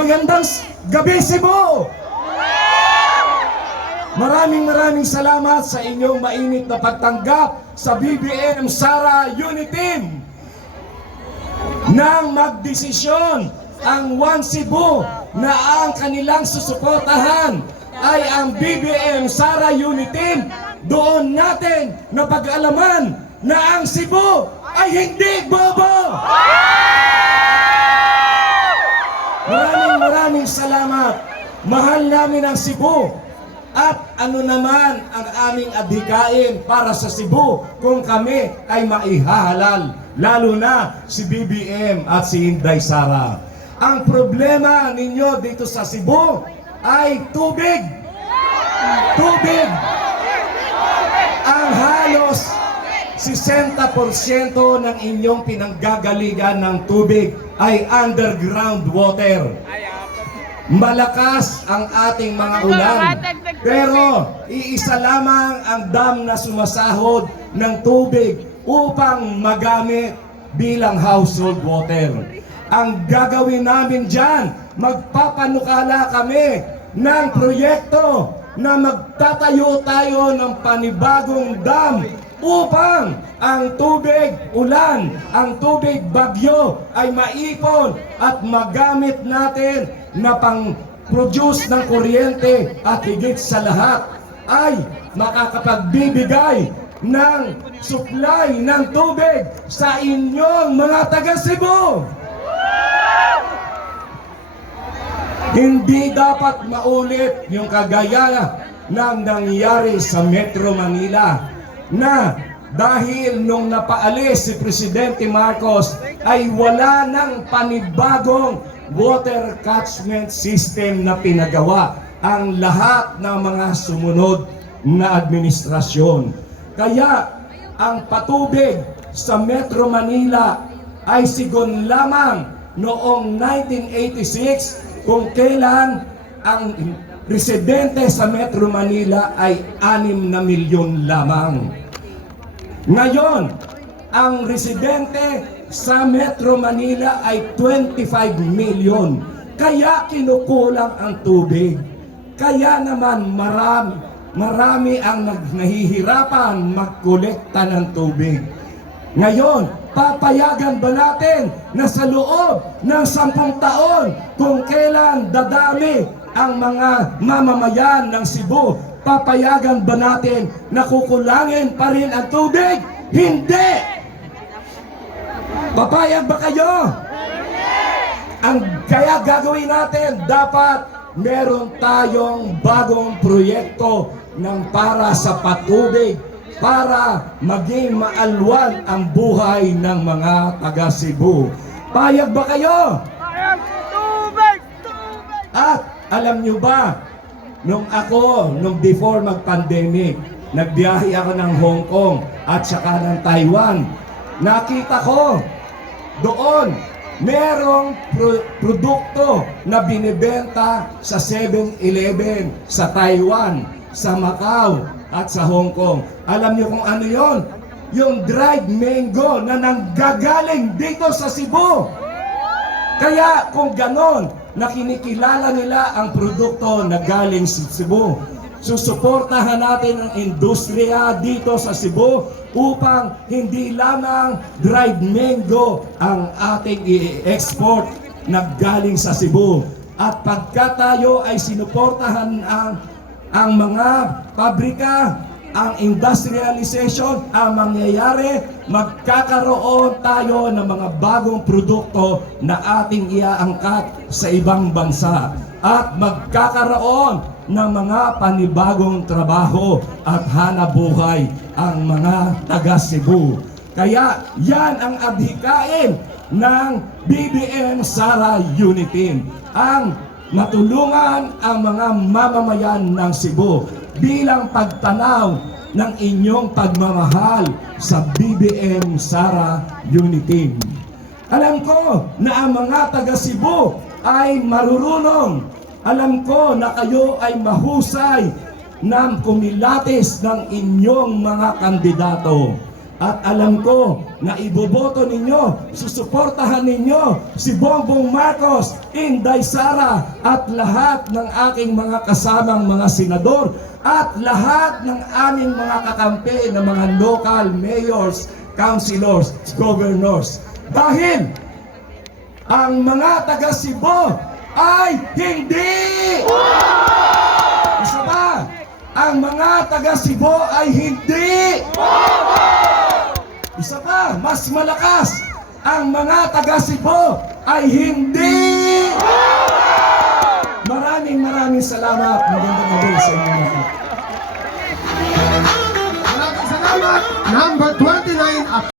Magandang gabi, Cebu! Maraming salamat sa inyong mainit na pagtanggap sa BBM Sara Unity Team nang magdesisyon ang One Cebu na ang kanilang susuportahan ay ang BBM Sara Unity Team. Doon natin napag-alaman na ang Cebu ay hindi bobo! Maraming salamat. Mahal namin ang Cebu. At ano naman ang aming adhikain para sa Cebu kung kami ay maihahalal, lalo na si BBM at si Inday Sara. Ang problema ninyo dito sa Cebu ay tubig. Tubig. Ang halos 60% ng inyong pinanggagaligan ng tubig ay underground water. Malakas ang ating mga ulan, pero iisa lamang ang dam na sumasahod ng tubig upang magamit bilang household water. Ang gagawin namin dyan, magpapanukala kami ng proyekto na magtatayo tayo ng panibagong dam upang ang tubig ulan, ang tubig bagyo ay maipon at magamit natin na pang-produce ng kuryente at higit sa lahat ay makakapagbibigay ng supply ng tubig sa inyong mga taga-Cebu. Hindi dapat maulit yung kagaya ng nangyari sa Metro Manila na dahil nung napaalis si Presidente Marcos ay wala ng panibagong water catchment system na pinagawa ang lahat ng mga sumunod na administrasyon. Kaya ang patubig sa Metro Manila ay sigon lamang noong 1986 kung kailan ang residente sa Metro Manila ay 6 na milyon lamang. Ngayon, ang residente sa Metro Manila ay 25 million. Kaya kinukulang ang tubig. Kaya naman marami ang nahihirapan magkolekta ng tubig. Ngayon, papayagan ba natin na sa loob ng 10 taon kung kailan dadami ang mga mamamayan ng Cebu, papayagan ba natin na kukulangin pa rin ang tubig? Hindi! Papayag ba kayo? Kaya gagawin natin, dapat meron tayong bagong proyekto ng para sa patubig para maging maalwan ang buhay ng mga taga-Cebu. Payag ba kayo? Tubig! At alam nyo ba, nung before mag-pandemic, nagbiyahe ako ng Hong Kong at saka ng Taiwan. Nakita ko doon merong produkto na binibenta sa 7-Eleven sa Taiwan, sa Macau at sa Hong Kong. Alam niyo kung ano yon? Yung dried mango na nanggagaling dito sa Cebu. Kaya kung ganon, na kinikilala nila ang produkto na galing sa Cebu, susuportahan natin ang industriya dito sa Cebu upang hindi lamang dried mango ang ating i-export na galing sa Cebu. At pagka tayo ay sinuportahan ang mga pabrika, ang industrialization, ang mangyayari, magkakaroon tayo ng mga bagong produkto na ating iaangkat sa ibang bansa. At magkakaroon ng mga panibagong trabaho at hanabuhay ang mga taga-Cebu. Kaya yan ang adhikain ng BBM Sara Unity Team, ang matulungan ang mga mamamayan ng Cebu bilang pagtanaw ng inyong pagmamahal sa BBM Sara Unity Team. Alam ko na ang mga taga-Cebu ay marurunong. Alam ko na kayo ay mahusay ng kumilatis ng inyong mga kandidato. At alam ko na iboboto ninyo, susuportahan ninyo si Bongbong Marcos, Inday Sara at lahat ng aking mga kasamang mga senador at lahat ng aming mga kakampi na mga local mayors, councilors, governors. Dahil ang mga taga Cebu ay hindi! Isa ba? Ang mga taga Cebu ay hindi! Isa pa, mas malakas, ang mga taga Cebu ay hindi! Maraming salamat. Magandang gabi sa inyo lahat. Maraming salamat. Number 29.